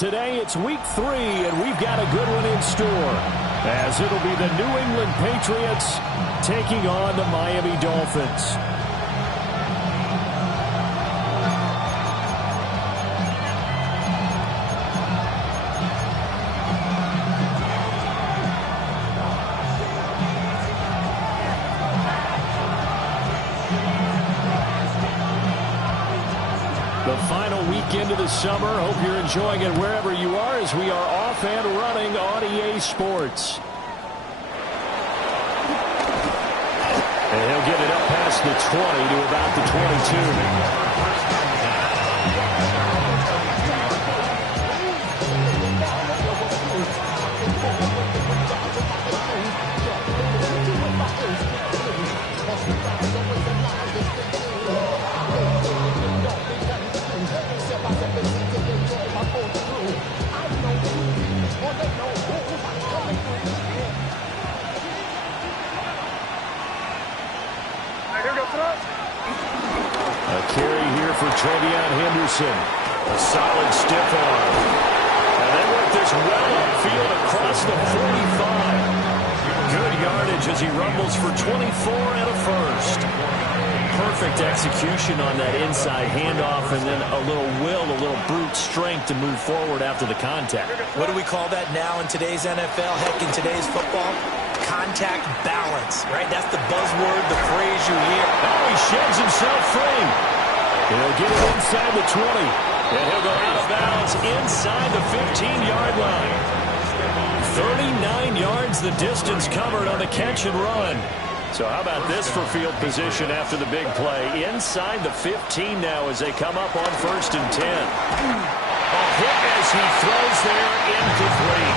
today it's week 3, and we've got a good one in store, as it'll be the New England Patriots taking on the Miami Dolphins. The final weekend of the summer. Hope you're enjoying it wherever you are, as we are off and running on EA Sports. And he'll get it up past the 20 to about the 22. A carry here for Trevion Henderson. A solid stiff arm. And they work this well upfield across the 45. Good yardage as he rumbles for 24 and a first. Perfect execution on that inside handoff, and then a little will, a little brute strength to move forward after the contact. What do we call that now in today's NFL? Heck, in today's football? Contact balance, right? That's the buzzword, the phrase you hear. Oh, he sheds himself free. He'll get it inside the 20. And he'll go out of bounds inside the 15-yard line. 39 yards the distance covered on the catch and run. So how about this for field position after the big play? Inside the 15 now as they come up on 1st and 10. A hit as he throws there, incomplete.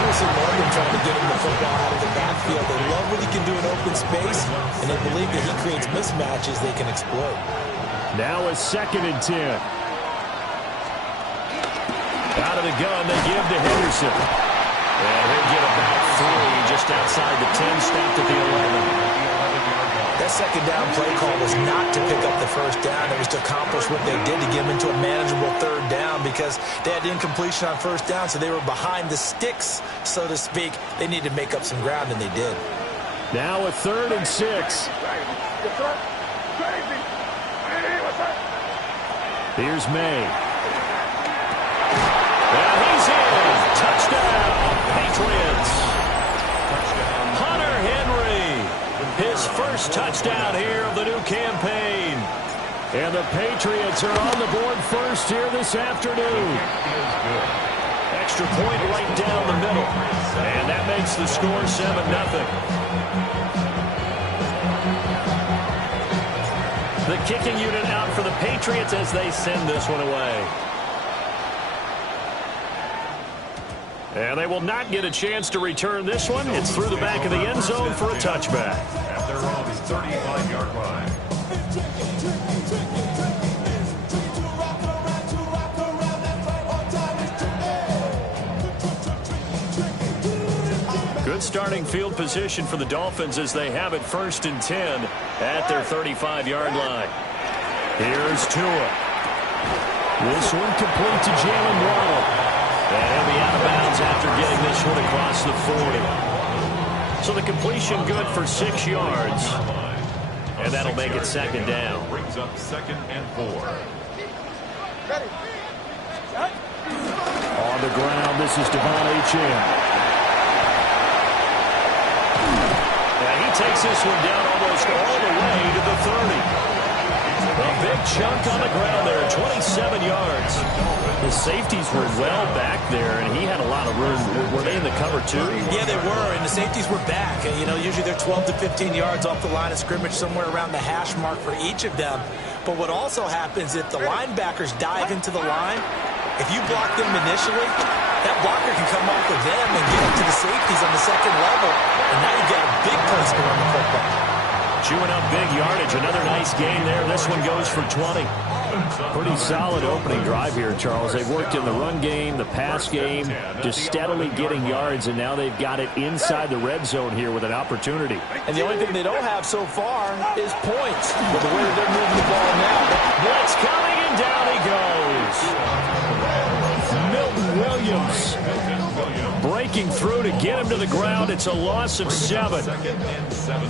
Harrison Morgan trying to get him the football out of the backfield. They love what he can do in open space, and they believe that he creates mismatches they can exploit. Now a 2nd and 10. Out of the gun, they give to Henderson. And he'll get about 3 just outside the 10, stopped at the 11. That second down play call was not to pick up the first down. It was to accomplish what they did, to get them into a manageable 3rd down, because they had incompletion on 1st down, so they were behind the sticks, so to speak. They needed to make up some ground, and they did. Now a 3rd and 6. Here's May. And he's in. Touchdown, Patriots. Hunter Henry, his first touchdown here of the new campaign. And the Patriots are on the board first here this afternoon. Extra point right down the middle. And that makes the score 7-0. The kicking unit out for the Patriots as they send this one away. And they will not get a chance to return this one. It's through the back of the end zone for a touchback. At their own 35-yard line. Good starting field position for the Dolphins as they have it 1st and 10 at their 35-yard line. Here's Tua. This one complete to Jalen Waddle. And he'll be out of bounds after getting this one across the 40. So the completion good for 6 yards. And that'll make it 2nd down. Brings up 2nd and 4. On the ground, this is Devon Achane. And he takes this one down almost all the way to the 30. A big chunk on the ground there, 27 yards. The safeties were well back there, and he had a lot of room. Were they in the cover, too? Yeah, they were, and the safeties were back. You know, usually they're 12 to 15 yards off the line of scrimmage, somewhere around the hash mark for each of them. But what also happens, if the linebackers dive into the line, if you block them initially, that blocker can come off of them and get into the safeties on the 2nd level, and now you've got a big place to run the football. Chewing up big yardage. Another nice game there. This one goes for 20. Pretty solid opening drive here, Charles. They've worked in the run game, the pass game, just steadily getting yards, and now they've got it inside the red zone here with an opportunity. And the only thing they don't have so far is points. With the way that they're moving the ball now. Blitz coming, and down he goes. Williams breaking through to get him to the ground. It's a loss of 7.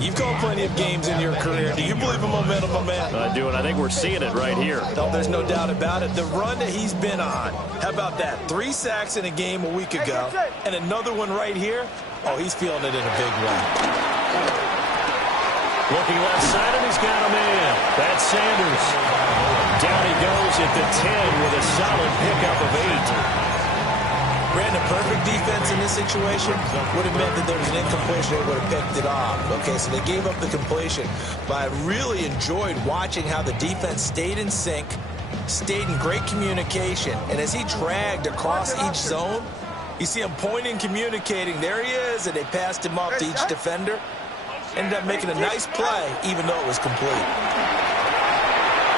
You've called plenty of games in your career. Do you believe in momentum, my man? I do, and I think we're seeing it right here. No, there's no doubt about it. The run that he's been on, how about that? 3 sacks in a game a week ago, and another one right here. Oh, he's feeling it in a big way. Looking left side, and he's got a man. That's Sanders. Down he goes at the 10 with a solid pickup of 8. Brandon, perfect defense in this situation would have meant that there was an incompletion. They would have picked it off. Okay, so they gave up the completion. But I really enjoyed watching how the defense stayed in sync, stayed in great communication. And as he dragged across each zone, you see him pointing, communicating. There he is, and they passed him off to each defender. Ended up making a nice play, even though it was complete.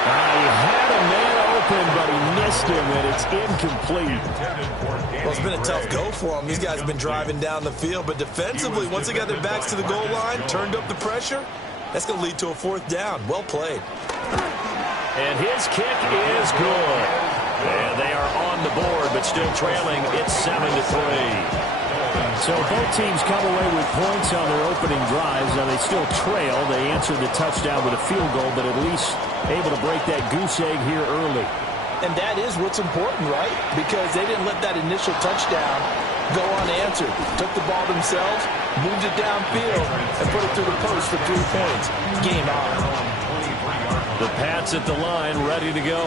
He had a man open, but he missed him, and it's incomplete. Well, it's been a tough go for him. These guys have been driving down the field, but defensively, once they got their backs to the goal line, turned up the pressure, that's going to lead to a 4th down. Well played. And his kick is good. And they are on the board, but still trailing. It's 7-3. So both teams come away with points on their opening drives. Now they still trail. They answered the touchdown with a field goal, but at least able to break that goose egg here early. And that is what's important, right? Because they didn't let that initial touchdown go unanswered. Took the ball themselves, moved it downfield, and put it through the post for 3 points. Game on. The Pats at the line, ready to go.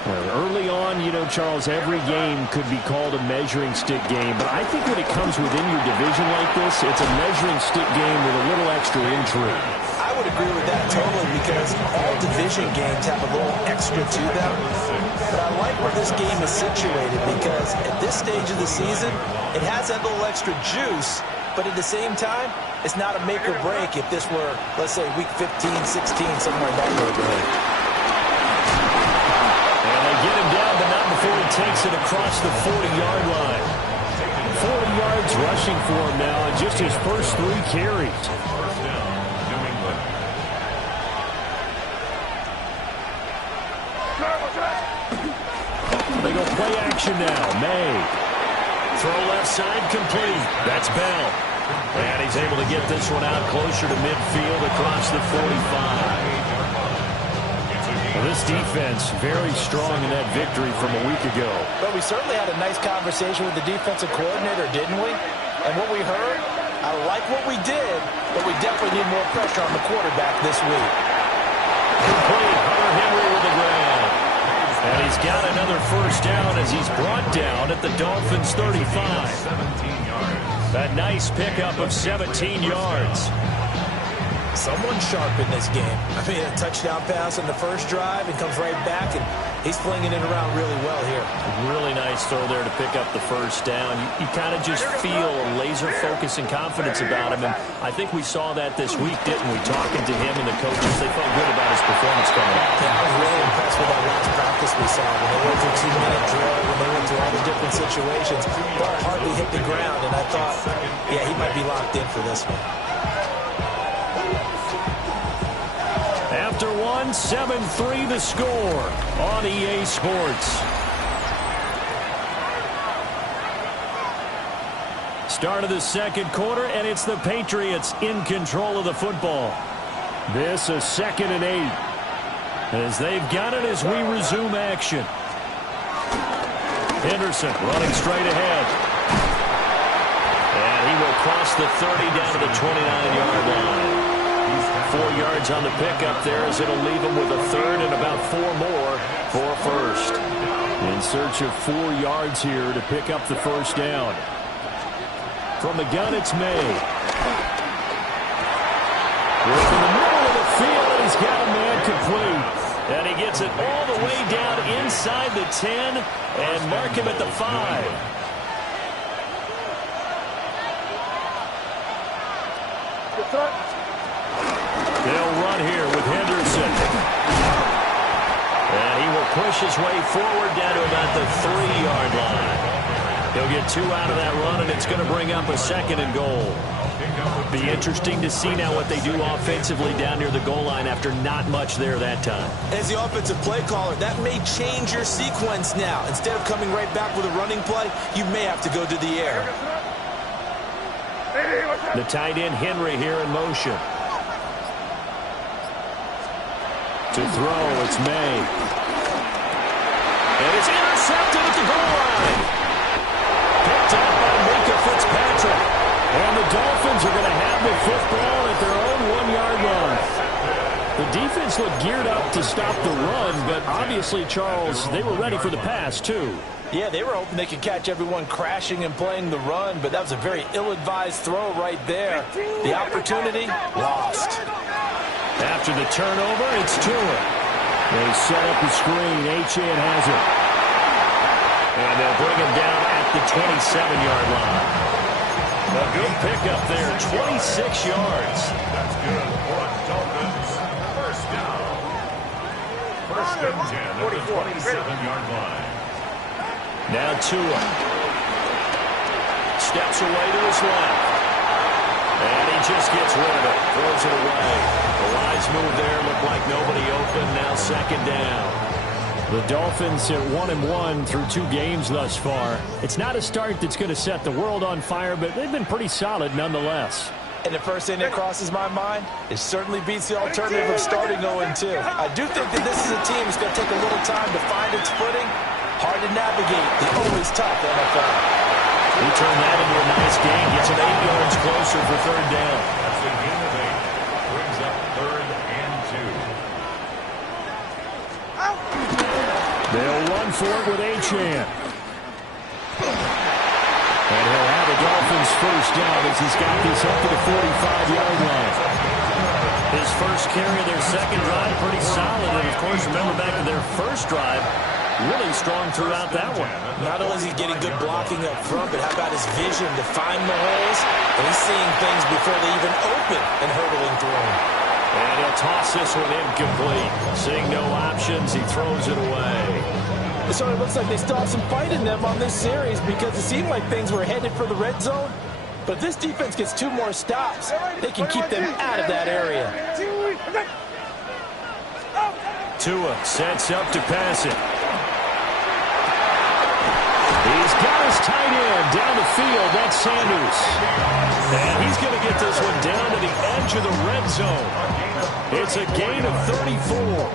Well, early on, you know, Charles, every game could be called a measuring stick game. But I think when it comes within your division like this, it's a measuring stick game with a little extra intrigue. I would agree with that totally, because all division games have a little extra to them. But I like where this game is situated, because at this stage of the season, it has that little extra juice. But at the same time, it's not a make or break if this were, let's say, week 15, 16, somewhere in that neighborhood. Get him down, but not before he takes it across the 40-yard line. 40 yards rushing for him now in just his first 3 carries. They go play action now. May. Throw left side complete. That's Bell. And he's able to get this one out closer to midfield across the 45. Well, this defense very strong in that victory from a week ago. But we certainly had a nice conversation with the defensive coordinator, didn't we? And what we heard, I like what we did, but we definitely need more pressure on the quarterback this week. Complete. Hunter Henry with the grab. And he's got another first down as he's brought down at the Dolphins' 35. A nice pickup of 17 yards. Someone sharp in this game. I mean, a touchdown pass in the first drive and comes right back, and he's flinging it around really well here. Really nice throw there to pick up the first down. You kind of just feel a laser focus and confidence about him, and I think we saw that this week, didn't we? Talking to him and the coaches, they felt good about his performance coming up. Yeah, I was really impressed with that last practice we saw. When they went through 2-minute drill, when they went through all the different situations, ball hardly hit the ground, and I thought, yeah, he might be locked in for this one. After 7-3 the score on EA Sports. Start of the second quarter, and it's the Patriots in control of the football. This is 2nd and 8. As they've got it as we resume action. Henderson running straight ahead. And he will cross the 30 down to the 29-yard line. 4 yards on the pickup there, as it'll leave him with a third and about 4 more for a first. In search of 4 yards here to pick up the first down. From the gun, it's May. Working the middle of the field, and he's got a man complete. And he gets it all the way down inside the 10 and mark him at the 5. They'll run here with Henderson. And he will push his way forward down to about the 3-yard line. He'll get 2 out of that run, and it's going to bring up a 2nd and goal. Be interesting to see now what they do offensively down near the goal line after not much there that time. As the offensive play caller, that may change your sequence now. Instead of coming right back with a running play, you may have to go to the air. The tight end Henry here in motion. To throw, it's May. And it's intercepted at the goal line. Picked up by Minka Fitzpatrick. And the Dolphins are going to have the football at their own 1-yard line. The defense looked geared up to stop the run, but obviously, Charles, they were ready for the pass, too. Yeah, they were hoping they could catch everyone crashing and playing the run, but that was a very ill-advised throw right there. The opportunity, lost. After the turnover, it's Tua. They set up the screen. Achane has it. And they'll bring him down at the 27-yard line. A good pickup there, 26 yards. That's good for Dolphins. First down. First and 10 at the 27-yard line. Now Tua. Steps away to his left. And he just gets rid of it. Throws it away. The wise move there. Looked like nobody open. Now second down. The Dolphins at 1-1 through 2 games thus far. It's not a start that's going to set the world on fire, but they've been pretty solid nonetheless. And the first thing that crosses my mind, it certainly beats the alternative of starting 0-2. I do think that this is a team that's going to take a little time to find its footing. Hard to navigate the always tough NFL. He turned that into a nice gain. Gets it 8 yards closer for third down. That's a gain of 8. Brings up third and 2. They'll run for it with Achane. And he'll have the Dolphins first down as he's got this up to the 45-yard line. His first carry of their second drive, pretty solid. And, of course, remember back to their first drive, really strong throughout that one. Not only is he getting good blocking up front, but how about his vision to find the holes? And he's seeing things before they even open and hurdling through them. And he'll toss this one incomplete. Seeing no options, he throws it away. So it looks like they still have some fight in them on this series because it seemed like things were headed for the red zone. But if this defense gets 2 more stops, they can keep them out of that area. Tua sets up to pass it. He's got his tight end down the field. That's Sanders. And he's going to get this one down to the edge of the red zone. It's a gain of 34.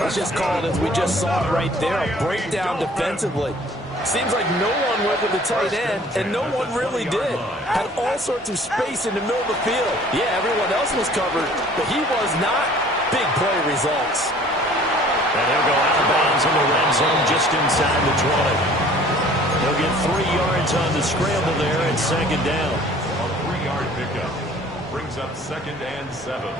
Let's just call it as we just saw it right there, a breakdown defensively. Seems like no one went with the tight end, and no one really did. Had all sorts of space in the middle of the field. Yeah, everyone else was covered, but he was not. Big play results. And he'll go out of bounds in the red zone just inside the 20. He'll get 3 yards on the scramble there and second down. A 3-yard pickup brings up second and 7.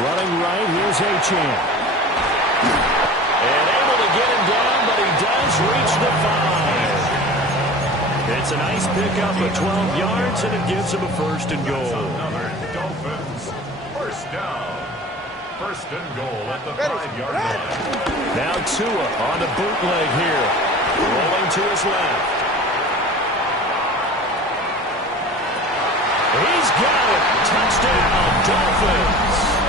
Running right, here's Achane. And able to get him down, but he does reach the 5. It's a nice pickup of 12 yards, and it gives him a first and goal. Another Dolphins first down. First and goal at the 5-yard line. Now Tua on the bootleg here. Rolling to his left. He's got it. Touchdown, Dolphins.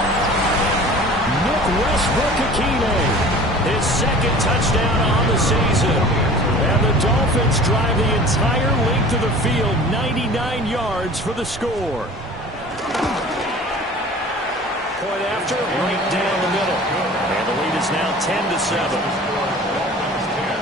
Nick Westbrook-Ikhine, his second touchdown on the season. And the Dolphins drive the entire length of the field, 99 yards for the score. Point after, right down the middle. And the lead is now 10-7. Dolphins 10,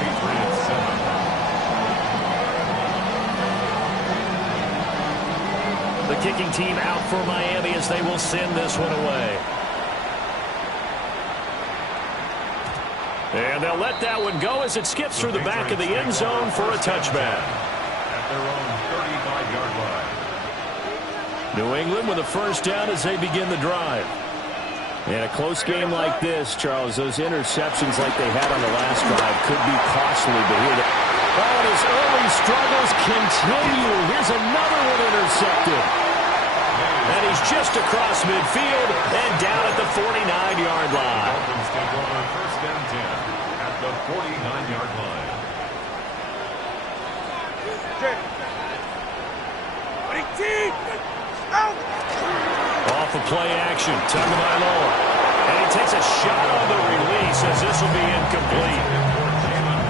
Patriots 7. The kicking team out for Miami as they will send this one away. And they'll let that one go as it skips through the back of the end zone for a touchback. At their own 35-yard line. New England with a first down as they begin the drive. In a close game like this, Charles, those interceptions like they had on the last drive could be costly. But here, and his early struggles continue. Here's another one intercepted. And he's just across midfield and down at the 49-yard line. Dolphins take over first and 10 at the 49-yard line. Off of play action, Tagovailoa. And he takes a shot on the release as this will be incomplete.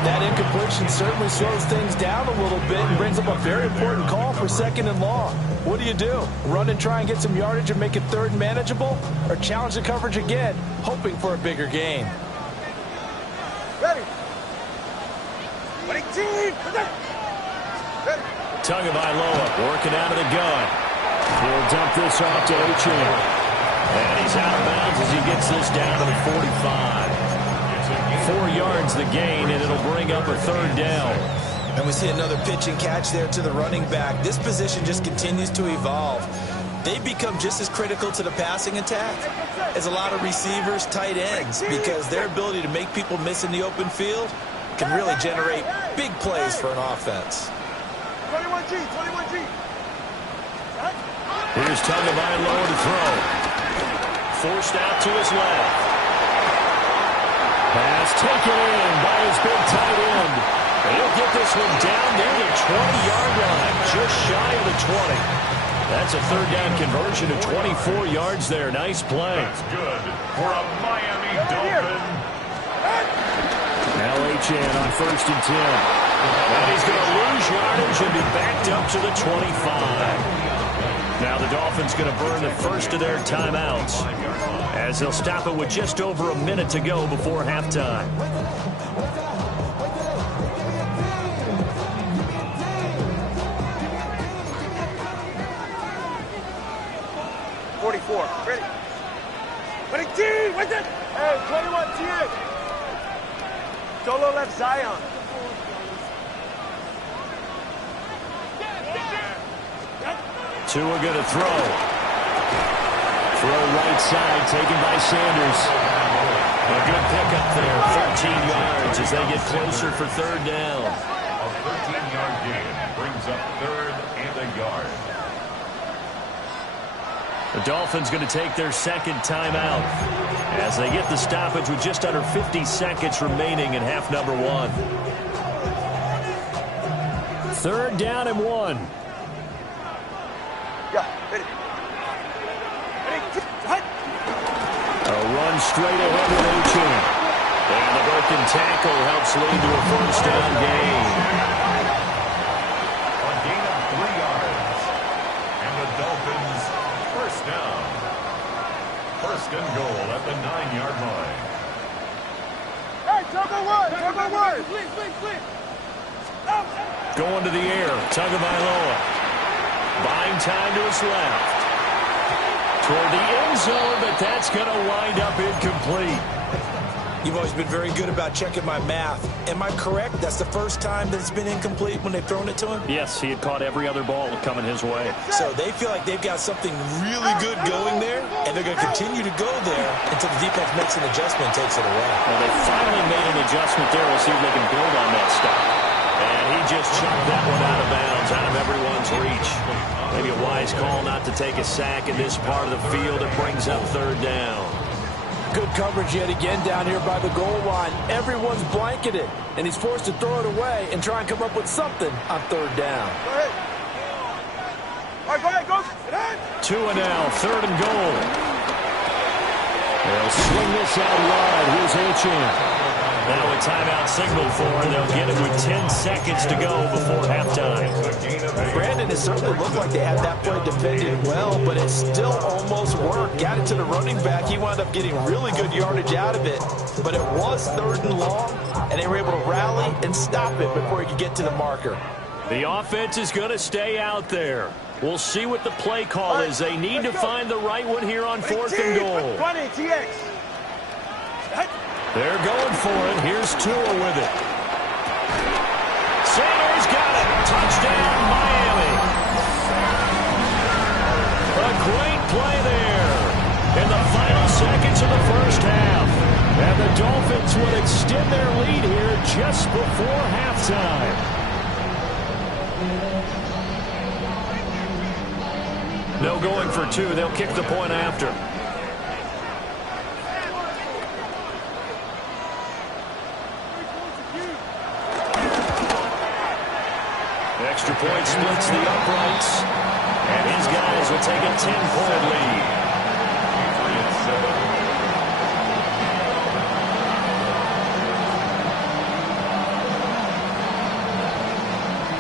That incompletion certainly slows things down a little bit and brings up a very important call for 2nd and long. What do? Run and try and get some yardage and make it 3rd and manageable? Or challenge the coverage again, hoping for a bigger gain? Ready. Ready, team. Ready. Tagovailoa working out of the gun. He'll dump this off to HM. And he's out of bounds as he gets this down to the 45. 4 yards the gain, and it'll bring up a 3rd down. And we see another pitch and catch there to the running back. This position just continues to evolve. They become just as critical to the passing attack as a lot of receivers, tight ends, because their ability to make people miss in the open field can really generate big plays for an offense. 21G, 21G. Here's Tagovailoa to throw. Forced out to his left. Pass taken in by his big tight end. And he'll get this one down near the 20-yard line, just shy of the 20. That's a 3rd down conversion of 24 yards there. Nice play. That's good for a Miami Dolphin. Now HN on 1st and 10. And he's going to lose yardage and be backed up to the 25. Now the Dolphins going to burn the first of their timeouts as they'll stop it with just over a minute to go before halftime. Ready. Ready, team. What's it? Hey, 21 TX. Solo left Zion. Tua going to throw. Throw right side, taken by Sanders. A good pickup there, 13 yards as they get closer for 3rd down. A 13-yard gain brings up 3rd and a yard. The Dolphins going to take their 2nd timeout as they get the stoppage with just under 50 seconds remaining in half number 1. 3rd down and 1. Yeah, ready. Ready. A run straight ahead with H.M. And the broken tackle helps lead to a 1st down gain. A gain of 3 yards. And the Dolphins 1st down. 1st and goal at the 9-yard line. Hey, turbo one. Please. Going to the air, Tagovailoa. Buying time to his left. Toward the end zone, but that's going to wind up incomplete. You've always been very good about checking my math. Am I correct? That's the first time that it's been incomplete when they've thrown it to him? Yes, he had caught every other ball coming his way. So they feel like they've got something really good going there, and they're going to continue to go there until the defense makes an adjustment and takes it away. Well, they finally made an adjustment there. We'll see if they can build on that stop. And he just chucked that one out of bounds, out of everyone's reach. Maybe a wise call not to take a sack in this part of the field. It brings up 3rd down. Good coverage yet again down here by the goal line. Everyone's blanketed, and he's forced to throw it away and try and come up with something on 3rd down. Go ahead. All right, go ahead, go. Tua now, 3rd and goal. They'll swing this out wide. Here's H.M. Now a timeout signal for him. They'll get it with 10 seconds to go before halftime. Brandon, it certainly looked like they had that play defended well, but it still almost worked. Got it to the running back. He wound up getting really good yardage out of it, but it was 3rd and long, and they were able to rally and stop it before he could get to the marker. The offense is going to stay out there. We'll see what the play call is. They need to find the right one here on 4th and goal. 20, TX. They're going for it. Here's Tua with it. Sanders got it. Touchdown, Miami. A great play there in the final seconds of the 1st half. And the Dolphins will extend their lead here just before halftime. No going for 2. They'll kick the point after. splits the uprights. And his guys will take a 10-point lead.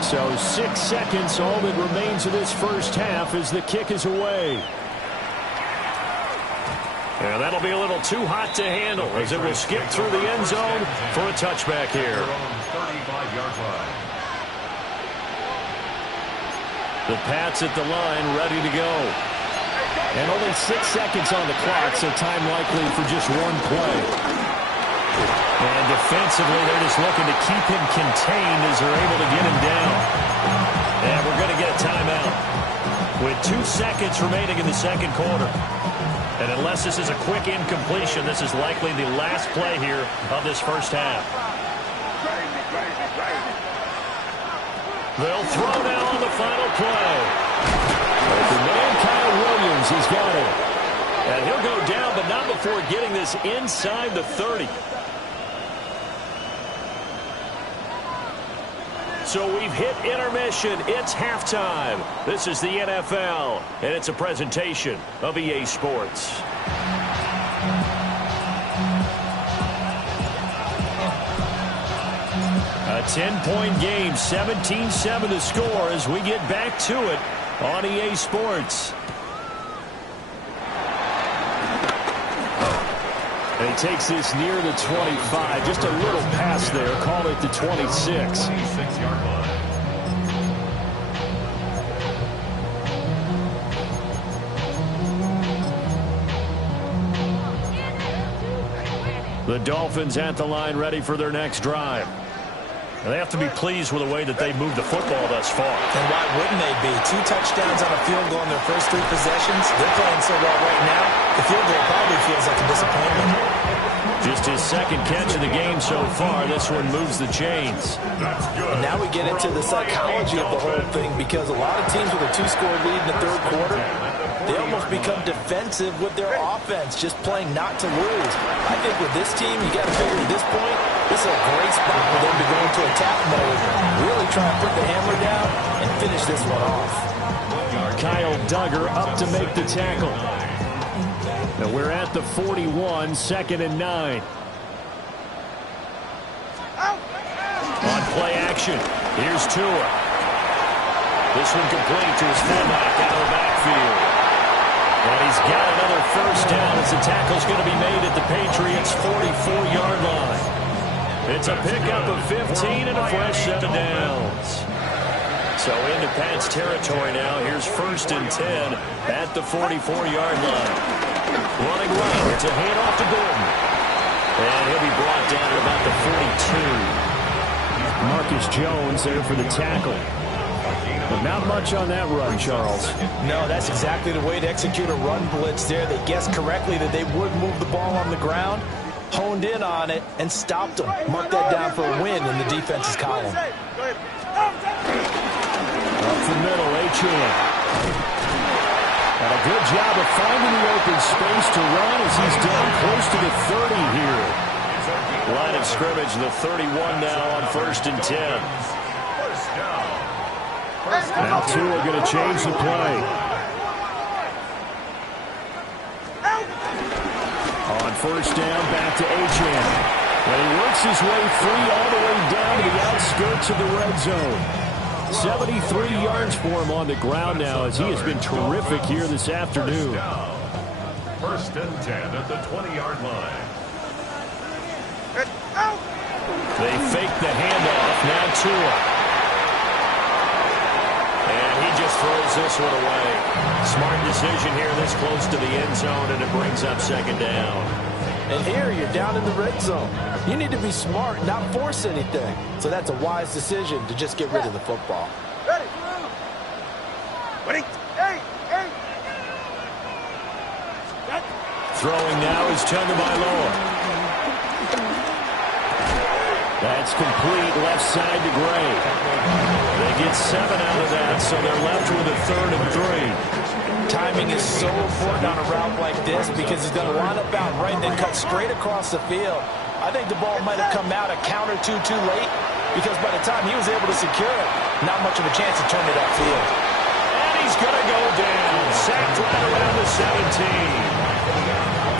So 6 seconds, all that remains of this first half as the kick is away. And that'll be a little too hot to handle as it will skip through the end zone for a touchback here. 35-yard line. The Pats at the line, ready to go. And only 6 seconds on the clock, so time likely for just one play. And defensively, they're just looking to keep him contained as they're able to get him down. And we're going to get a timeout with 2 seconds remaining in the second quarter. And unless this is a quick incompletion, this is likely the last play here of this first half. They'll throw now on the final play. The man, Kyle Williams, has got it. And he'll go down, but not before getting this inside the 30. So we've hit intermission. It's halftime. This is the NFL, and it's a presentation of EA Sports. A 10-point game, 17-7 the score as we get back to it on EA Sports. And he takes this near the 25. Just a little pass there. Call it the 26. 26-yard line. The Dolphins at the line, ready for their next drive. And they have to be pleased with the way that they moved the football thus far. And why wouldn't they be? 2 touchdowns on a field goal in their first 3 possessions. They're playing so well right now, the field goal probably feels like a disappointment. Just his second catch of the game so far. This one moves the chains. That's good. And now we get into the psychology of the whole thing, because a lot of teams with a 2-score lead in the third quarter, they almost become defensive with their offense, just playing not to lose. I think with this team, you got to figure at this point, this is a great spot for them to go into attack mode, really try to put the hammer down and finish this one off. Kyle Duggar up to make the tackle. Now we're at the 41, 2nd and 9. On play action, here's Tua. This one complete to his fullback out of the backfield. And he's got another first down as the tackle's going to be made at the Patriots' 44-yard line. It's a pickup of 15 and a fresh set of downs. So into Pat's territory now. Here's 1st and 10 at the 44-yard line. Running right. It's a handoff to Gordon. And he'll be brought down at about the 42. Marcus Jones there for the tackle. But not much on that run, Charles. No, that's exactly the way to execute a run blitz there. They guessed correctly that they would move the ball on the ground, honed in on it, and stopped them. Mark that down for a win in the defense's column. Up the middle, H.U.N. And a good job of finding the open space to run as he's down close to the 30 here. Line of scrimmage, the 31 now on 1st and 10. Now Tua going to change the play. On 1st down, back to H.N. And he works his way free all the way down to the outskirts of the red zone. 73 yards for him on the ground now as he has been terrific here this afternoon. 1st and 10 at the 20-yard line. They fake the handoff. Now Tua. And he just throws this one away. Smart decision here this close to the end zone, and it brings up 2nd down. And here you're down in the red zone. You need to be smart, not force anything. So that's a wise decision to just get rid of the football. Ready. Hey. Throwing now is Tagovailoa. That's complete left side to Gray. They get 7 out of that, so they're left with a 3rd and 3. Timing is so important on a route like this because he's going to line up out right and then cut straight across the field. I think the ball might have come out a count or two too late, because by the time he was able to secure it, not much of a chance to turn it upfield. And he's going to go down. Sacked right around the 17.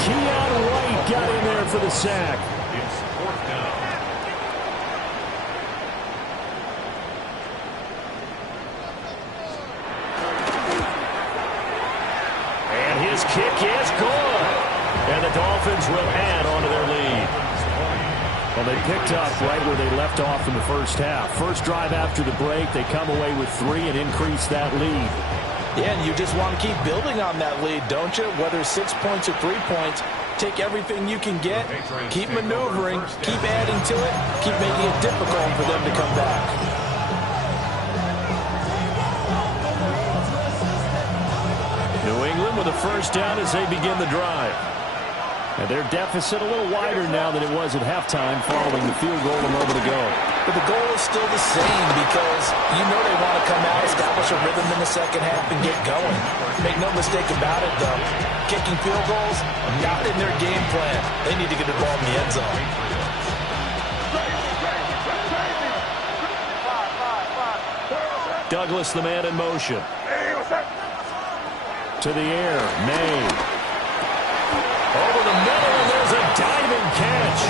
Keon White got in there for the sack. It's 4th down. And his kick is good. And the Dolphins will add on to their lead. Well, they picked up right where they left off in the first half. First drive after the break, they come away with 3 and increase that lead. Yeah, and you just want to keep building on that lead, don't you? Whether 6 points or 3 points, take everything you can get, keep maneuvering, keep adding to it, keep making it difficult for them to come back. New England with a first down as they begin the drive. And their deficit a little wider now than it was at halftime following the field goal a moment ago. But the goal is still the same because you know they want to come out, establish a rhythm in the second half, and get going. Make no mistake about it, though. Kicking field goals, not in their game plan. They need to get the ball in the end zone. Douglas, the man in motion. To the air, May. Over the middle, and there's a diving catch.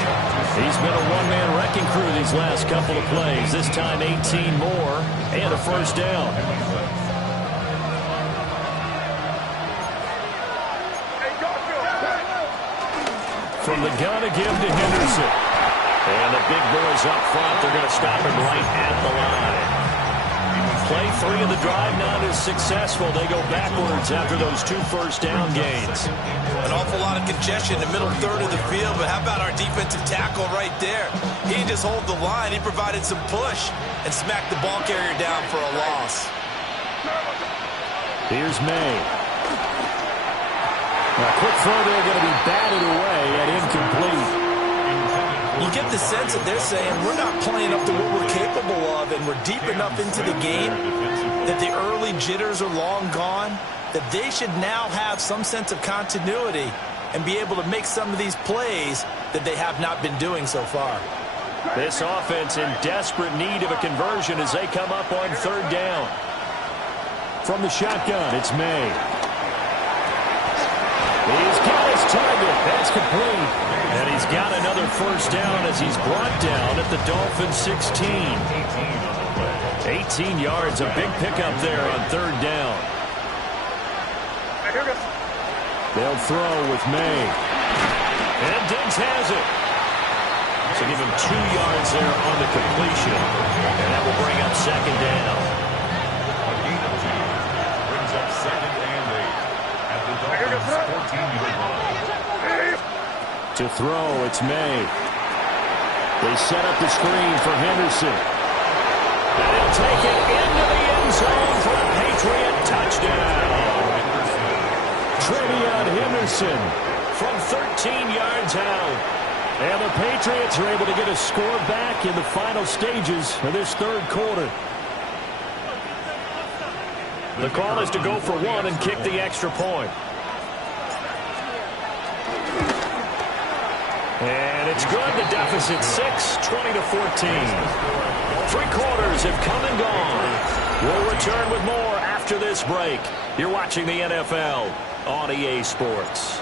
He's been a one-man wrecking crew these last couple of plays. This time 18 more and a first down. From the gun again to Henderson. And the big boys up front, they're going to stop him right at the line. Play 3 of the drive not as successful. They go backwards after those 2 first down gains. An awful lot of congestion in the middle third of the field, but how about our defensive tackle right there? He didn't just hold the line. He provided some push and smacked the ball carrier down for a loss. Here's May. A quick throw there, going to be batted away and incomplete. You get the sense that they're saying we're not playing up to what we're capable of, and we're deep enough into the game that the early jitters are long gone, that they should now have some sense of continuity and be able to make some of these plays that they have not been doing so far. This offense in desperate need of a conversion as they come up on 3rd down. From the shotgun, it's May. He's got his target. That's complete. And he's got another first down as he's brought down at the Dolphins 16. 18 yards, a big pickup there on 3rd down. They'll throw with May. And Diggs has it. So give him 2 yards there on the completion. And that will bring up 2nd down. A gain of 2 brings up 2nd and 8 at the Dolphins 14-yard line. To throw, it's May. They set up the screen for Henderson. And he'll take it into the end zone for a Patriot touchdown. Trevion Henderson from 13 yards out. And the Patriots are able to get a score back in the final stages of this 3rd quarter. The call is to go for 1 and kick the extra point. And it's good. The deficit 6, 20-14. 3 quarters have come and gone. We'll return with more after this break. You're watching the NFL on EA Sports.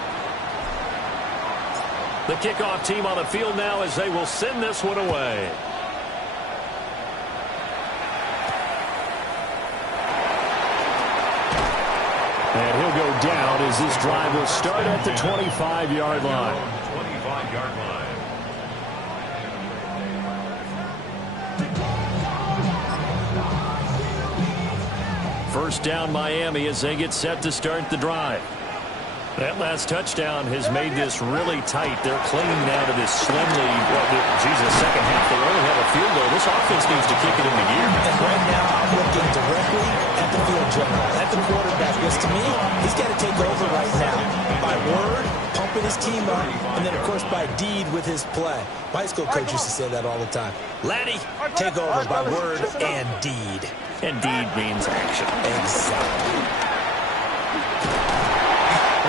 The kickoff team on the field now as they will send this one away. And he'll go down as this drive will start at the 25-yard line. 25-yard line. First down Miami as they get set to start the drive. That last touchdown has made this really tight. They're clinging now to this slimly, the second half. They only have a field goal. This offense needs to kick it into gear. And right now, I'm looking directly at the field general, at the quarterback. Because to me, he's got to take over right now. By word, pumping his team up, and then, of course, by deed with his play. My high school coach used to say that all the time. Laddie, take over by word and deed. And deed means action. Exactly.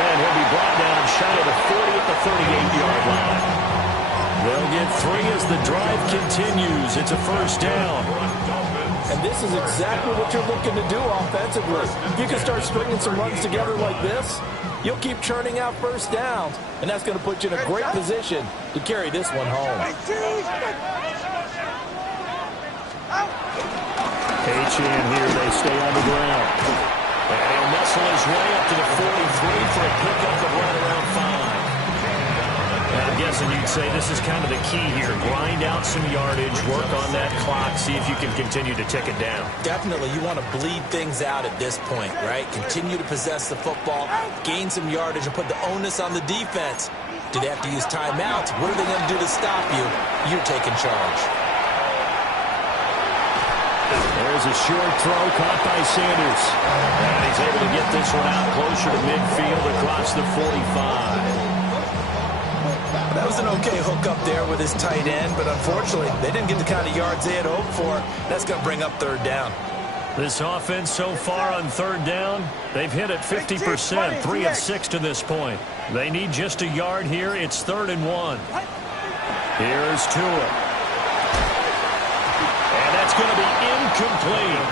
And he'll be brought down shy of the 40 at the 38-yard line. They'll get 3 as the drive continues. It's a first down. And this is exactly what you're looking to do offensively. You can start stringing some runs together like this. You'll keep churning out first downs, and that's going to put you in a great position to carry this one home. H-in here, they stay on the ground. And he'll muscle his way up to the 43 for a pickup of right around 5. And I'm guessing you'd say this is kind of the key here. Grind out some yardage, work on that clock, see if you can continue to tick it down. Definitely, you want to bleed things out at this point, right? Continue to possess the football, gain some yardage, and put the onus on the defense. Do they have to use timeouts? What are they going to do to stop you? You're taking charge. There's a short throw caught by Sanders. And he's able to get this one out closer to midfield across the 45. That was an okay hook up there with his tight end, but unfortunately, they didn't get the kind of yards they had hoped for. That's going to bring up third down. This offense so far on third down, they've hit it 50%, 3 of 6 to this point. They need just a yard here. It's 3rd and 1. Here's Tua. And that's going to be incomplete.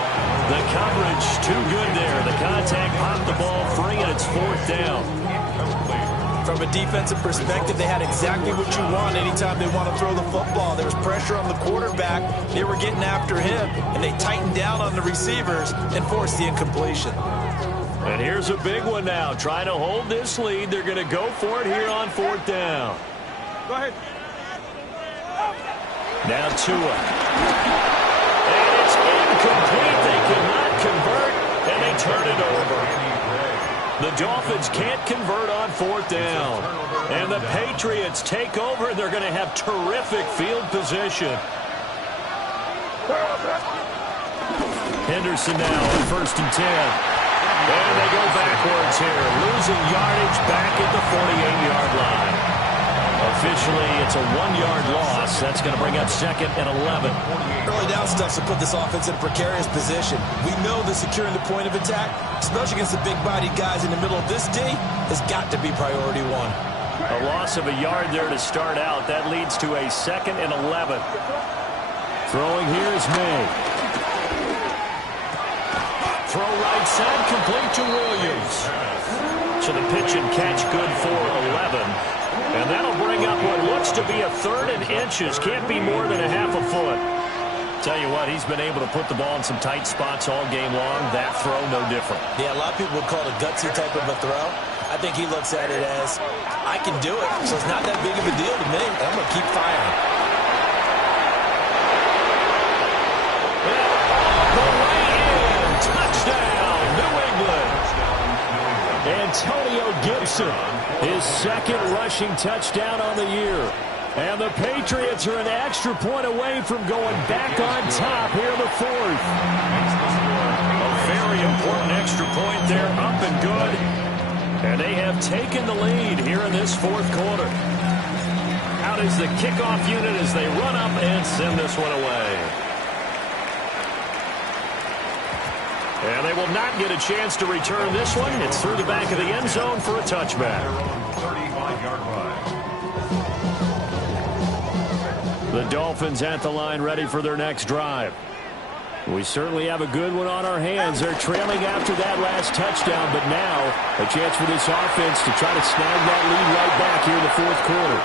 The coverage too good there. The contact popped the ball free, and it's 4th down. From a defensive perspective, they had exactly what you want anytime they want to throw the football. There was pressure on the quarterback. They were getting after him, and they tightened down on the receivers and forced the incompletion. And here's a big one now. Trying to hold this lead. They're going to go for it here on 4th down. Go ahead. Now Tua. And it's incomplete. They cannot convert, and they turn it over. The Dolphins can't convert on 4th down. And the Patriots take over. They're going to have terrific field position. Henderson now on 1st and 10. And they go backwards here. Losing yardage back at the 48-yard line. Officially, it's a 1-yard loss. That's going to bring up 2nd and 11. Early down stuff to put this offense in a precarious position. We know that securing the point of attack, especially against the big-bodied guys in the middle of this D, has got to be priority 1. A loss of a yard there to start out. That leads to a 2nd and 11. Throwing here is May. Throw right side, complete to Williams. So the pitch and catch good for 11. And that'll bring up what looks to be a 3rd and inches. Can't be more than a half a foot. Tell you what, he's been able to put the ball in some tight spots all game long. That throw, no different. Yeah, a lot of people would call it a gutsy type of a throw. I think he looks at it as, I can do it, so it's not that big of a deal to me. I'm going to keep firing. The way in. Touchdown, New England. Antonio Gibson, his 2nd rushing touchdown on the year. And the Patriots are an extra point away from going back on top here in the 4th. A very important extra point there, up and good. And they have taken the lead here in this 4th quarter. Out is the kickoff unit as they run up and send this one away. And they will not get a chance to return this one. It's through the back of the end zone for a touchback. 35-yard line. The Dolphins at the line ready for their next drive. We certainly have a good one on our hands. They're trailing after that last touchdown, but now a chance for this offense to try to snag that lead right back here in the 4th quarter.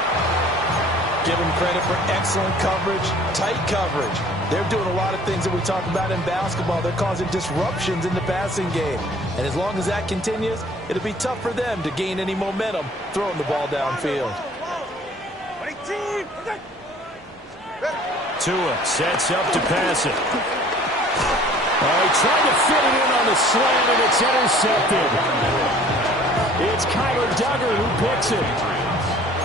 Give them credit for excellent coverage, tight coverage. They're doing a lot of things that we talk about in basketball. They're causing disruptions in the passing game. And as long as that continues, it'll be tough for them to gain any momentum throwing the ball downfield. Tua sets up to pass it. He tried to fit it in on the slant, and it's intercepted. It's Kyler Duggar who picks it.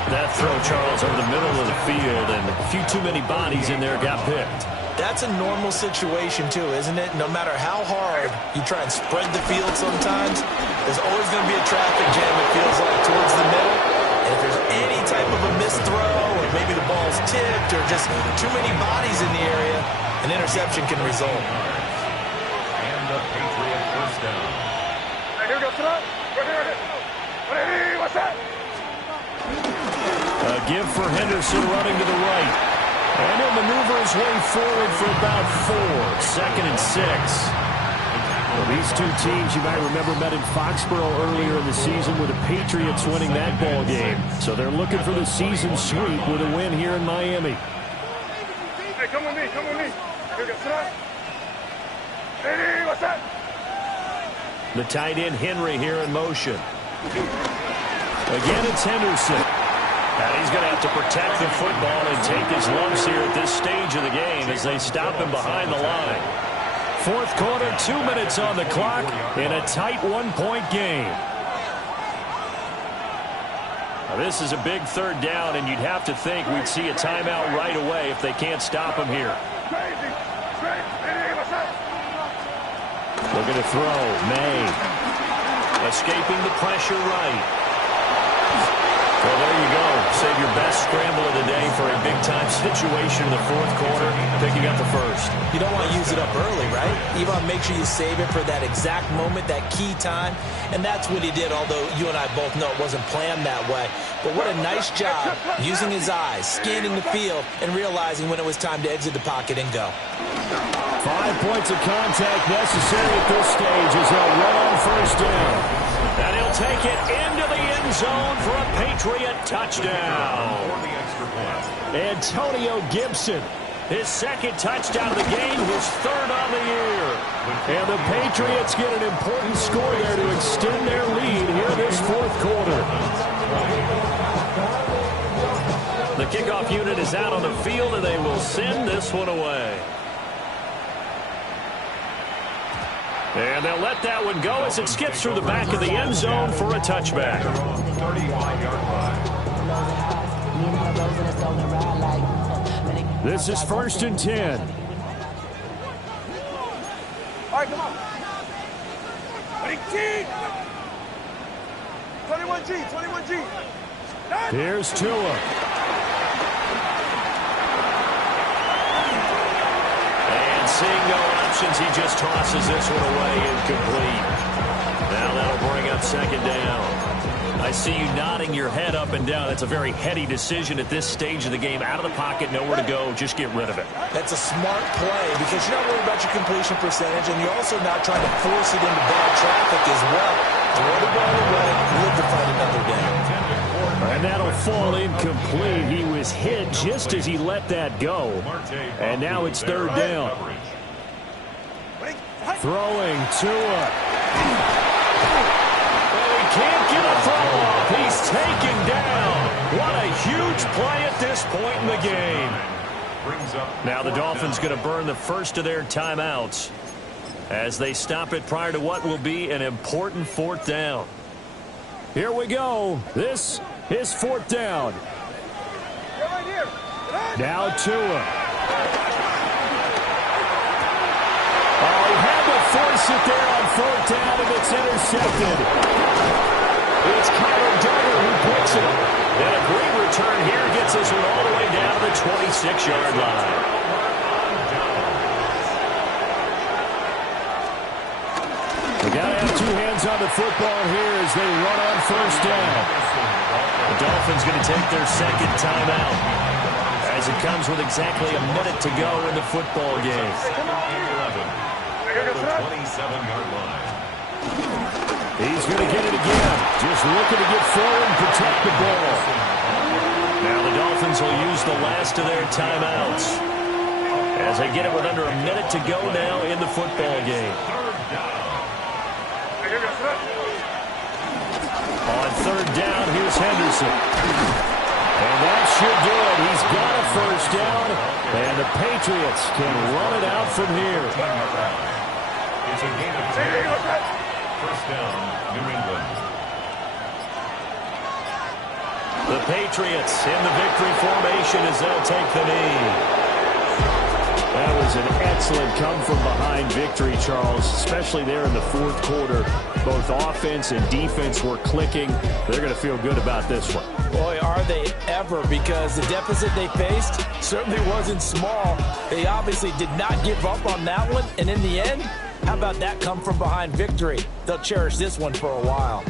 That throw, Charles, over the middle of the field, and a few too many bodies in there got picked. That's a normal situation, too, isn't it? No matter how hard you try and spread the field sometimes, there's always going to be a traffic jam, it feels like, towards the middle. And if there's any type of a missed throw, or maybe the ball's tipped, or just too many bodies in the area, an interception can result. And the Patriot first down. Here we go, sit up. Right here. What's that? give for Henderson running to the right. And he'll maneuver his way forward for about 4. 2nd and 6. Well, these two teams, you might remember, met in Foxborough earlier in the season with the Patriots winning that ball game. So they're looking for the season sweep with a win here in Miami. Hey, come with me, come with me. Here, get set. Hey, what's that? The tight end, Henry, here in motion. Again, it's Henderson. And he's going to have to protect the football and take his lumps here at this stage of the game as they stop him behind the line. 4th quarter, 2 minutes on the clock in a tight 1-point game. Now, this is a big 3rd down, and you'd have to think we'd see a timeout right away if they can't stop him here. Looking to throw. May. Escaping the pressure right. Well, there you go. Save your best scramble of the day for a big-time situation in the 4th quarter, picking up the 1st. You don't want to use it up early, right? You want to make sure you save it for that exact moment, that key time. And that's what he did, although you and I both know it wasn't planned that way. But what a nice job using his eyes, scanning the field, and realizing when it was time to exit the pocket and go. 5 points of contact necessary at this stage as they'll run on 1st down. And he'll take it into the end zone for a Patriot touchdown. Antonio Gibson, his 2nd touchdown of the game, his 3rd on the year. And the Patriots get an important score there to extend their lead here in this 4th quarter. The kickoff unit is out on the field, and they will send this one away. And they'll let that one go as it skips through the back of the end zone for a touchback. 35-yard line. This is 1st and 10. All right, come on. 21G. Here's Tua. Seeing no options, he just tosses this one away incomplete. Now that'll bring up 2nd down. I see you nodding your head up and down. That's a very heady decision at this stage of the game. Out of the pocket, nowhere to go. Just get rid of it. That's a smart play because you're not worried about your completion percentage, and you're also not trying to force it into bad traffic as well. Throw the ball away, live to fight another down. And that'll fall incomplete. He was hit just as he let that go. And now it's 3rd down. Throwing Tua. Well, he can't get a throw off. He's taken down. What a huge play at this point in the game. Now the Dolphins going to burn the 1st of their timeouts as they stop it prior to what will be an important 4th down. Here we go. This is 4th down. Now Tua. Oh, he had to force it there on 4th down, and it's intercepted. It's Kyler Duggar who picks it. And a great return here gets this one all the way down to the 26-yard line. We got to have 2 hands on the football here as they run on 1st down. The Dolphins going to take their 2nd timeout as it comes with exactly a minute to go in the football game. 27-yard line. He's going to get it again. Just looking to get forward and protect the ball. Now the Dolphins will use the last of their timeouts as they get it with under a minute to go now in the football game. On 3rd down, here's Henderson. And that should do it. He's got a 1st down, and the Patriots can run it out from here. It's a gain of 10. 1st down, New England. The Patriots in the victory formation as they'll take the knee. That was an excellent come-from-behind victory, Charles, especially there in the 4th quarter. Both offense and defense were clicking. They're going to feel good about this one. Boy, are they ever, because the deficit they faced certainly wasn't small. They obviously did not give up on that one, and in the end, how about that come-from-behind victory? They'll cherish this one for a while.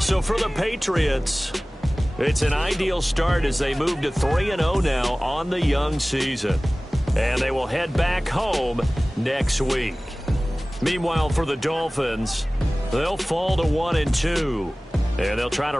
So for the Patriots, It's an ideal start as they move to 3-0 now on the young season. And they will head back home next week. Meanwhile, for the Dolphins, they'll fall to 1-2. And they'll try to